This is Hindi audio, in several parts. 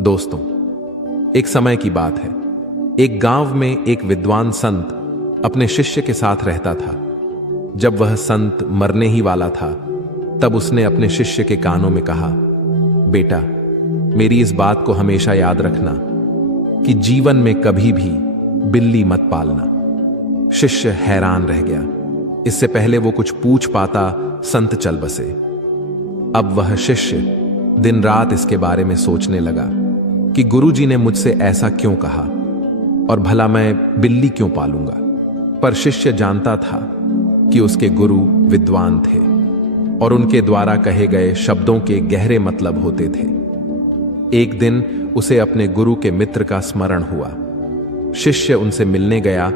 दोस्तों, एक समय की बात है। एक गांव में एक विद्वान संत अपने शिष्य के साथ रहता था। जब वह संत मरने ही वाला था, तब उसने अपने शिष्य के कानों में कहा, बेटा, मेरी इस बात को हमेशा याद रखना कि जीवन में कभी भी बिल्ली मत पालना। शिष्य हैरान रह गया। इससे पहले वो कुछ पूछ पाता, संत चल बसे। अब वह शिष्य दिन रात इसके बारे में सोचने लगा कि गुरुजी ने मुझसे ऐसा क्यों कहा और भला मैं बिल्ली क्यों पालूंगा। पर शिष्य जानता था कि उसके गुरु विद्वान थे और उनके द्वारा कहे गए शब्दों के गहरे मतलब होते थे। एक दिन उसे अपने गुरु के मित्र का स्मरण हुआ। शिष्य उनसे मिलने गया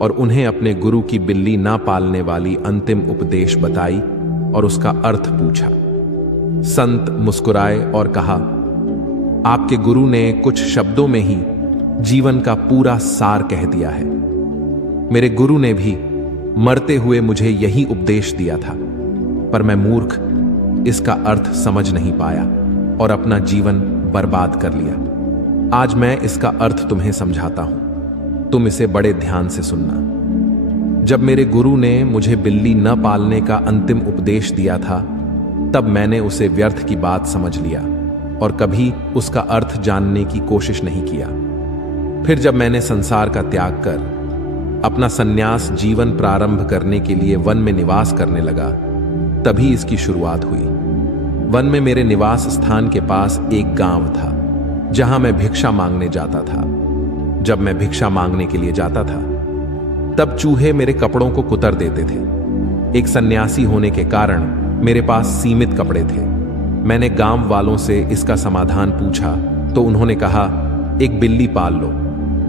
और उन्हें अपने गुरु की बिल्ली ना पालने वाली अंतिम उपदेश बताई और उसका अर्थ पूछा। संत मुस्कुराए और कहा, आपके गुरु ने कुछ शब्दों में ही जीवन का पूरा सार कह दिया है। मेरे गुरु ने भी मरते हुए मुझे यही उपदेश दिया था, पर मैं मूर्ख इसका अर्थ समझ नहीं पाया और अपना जीवन बर्बाद कर लिया। आज मैं इसका अर्थ तुम्हें समझाता हूं, तुम इसे बड़े ध्यान से सुनना। जब मेरे गुरु ने मुझे बिल्ली न पालने का अंतिम उपदेश दिया था, तब मैंने उसे व्यर्थ की बात समझ लिया और कभी उसका अर्थ जानने की कोशिश नहीं किया। फिर जब मैंने संसार का त्याग कर अपना संन्यास जीवन प्रारंभ करने के लिए वन में निवास करने लगा, तभी इसकी शुरुआत हुई। वन में मेरे निवास स्थान के पास एक गांव था, जहां मैं भिक्षा मांगने जाता था। जब मैं भिक्षा मांगने के लिए जाता था, तब चूहे मेरे कपड़ों को कुतर देते थे। एक सन्यासी होने के कारण मेरे पास सीमित कपड़े थे। मैंने गांव वालों से इसका समाधान पूछा तो उन्होंने कहा, एक बिल्ली पाल लो,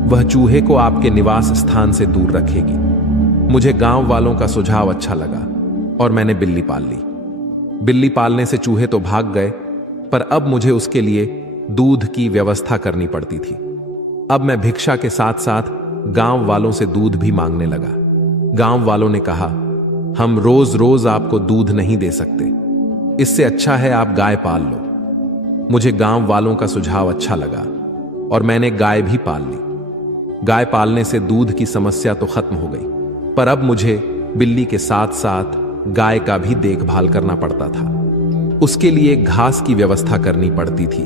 वह चूहे को आपके निवास स्थान से दूर रखेगी। मुझे गांव वालों का सुझाव अच्छा लगा और मैंने बिल्ली पाल ली। बिल्ली पालने से चूहे तो भाग गए, पर अब मुझे उसके लिए दूध की व्यवस्था करनी पड़ती थी। अब मैं भिक्षा के साथ साथ गांव वालों से दूध भी मांगने लगा। गांव वालों ने कहा, हम रोज रोज आपको दूध नहीं दे सकते, इससे अच्छा है आप गाय पाल लो। मुझे गांव वालों का सुझाव अच्छा लगा और मैंने गाय भी पाल ली। गाय पालने से दूध की समस्या तो खत्म हो गई, पर अब मुझे बिल्ली के साथ साथ गाय का भी देखभाल करना पड़ता था। उसके लिए घास की व्यवस्था करनी पड़ती थी,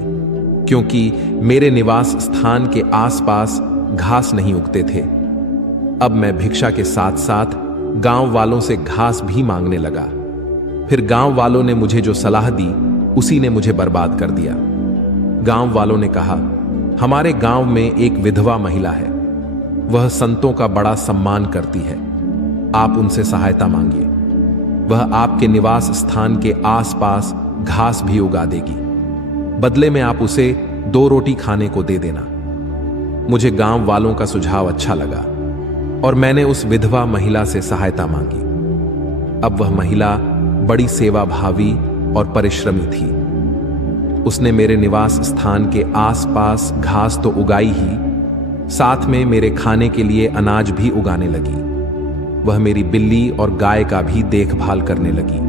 क्योंकि मेरे निवास स्थान के आसपास घास नहीं उगते थे। अब मैं भिक्षा के साथ साथ गांव वालों से घास भी मांगने लगा। फिर गांव वालों ने मुझे जो सलाह दी, उसी ने मुझे बर्बाद कर दिया। गांव वालों ने कहा, हमारे गांव में एक विधवा महिला है, वह संतों का बड़ा सम्मान करती है, आप उनसे सहायता मांगिए। वह आपके निवास स्थान के आसपास घास भी उगा देगी। बदले में आप उसे 2 रोटी खाने को दे देना। मुझे गांव वालों का सुझाव अच्छा लगा और मैंने उस विधवा महिला से सहायता मांगी। अब वह महिला बड़ी सेवाभावी और परिश्रमी थी। उसने मेरे निवास स्थान के आसपास घास तो उगाई ही, साथ में मेरे खाने के लिए अनाज भी उगाने लगी। वह मेरी बिल्ली और गाय का भी देखभाल करने लगी।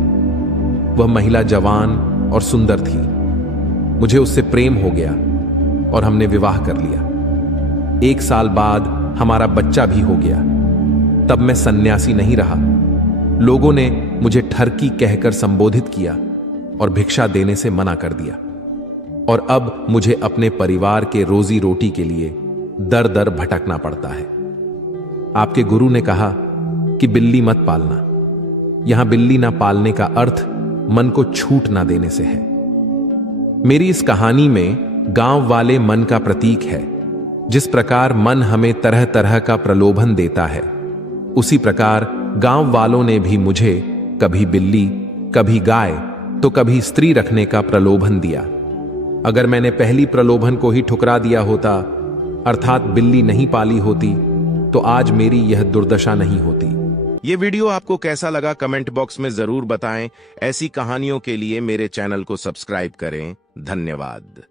वह महिला जवान और सुंदर थी। मुझे उससे प्रेम हो गया और हमने विवाह कर लिया। 1 साल बाद हमारा बच्चा भी हो गया। तब मैं सन्यासी नहीं रहा। लोगों ने मुझे ठरकी कहकर संबोधित किया और भिक्षा देने से मना कर दिया। और अब मुझे अपने परिवार के रोजी रोटी के लिए दर दर भटकना पड़ता है। आपके गुरु ने कहा कि बिल्ली मत पालना। यहां बिल्ली ना पालने का अर्थ मन को छूट ना देने से है। मेरी इस कहानी में गांव वाले मन का प्रतीक है। जिस प्रकार मन हमें तरह तरह का प्रलोभन देता है, उसी प्रकार गांव वालों ने भी मुझे कभी बिल्ली, कभी गाय, तो कभी स्त्री रखने का प्रलोभन दिया। अगर मैंने पहली प्रलोभन को ही ठुकरा दिया होता, अर्थात बिल्ली नहीं पाली होती, तो आज मेरी यह दुर्दशा नहीं होती। ये वीडियो आपको कैसा लगा कमेंट बॉक्स में जरूर बताएं। ऐसी कहानियों के लिए मेरे चैनल को सब्सक्राइब करें। धन्यवाद।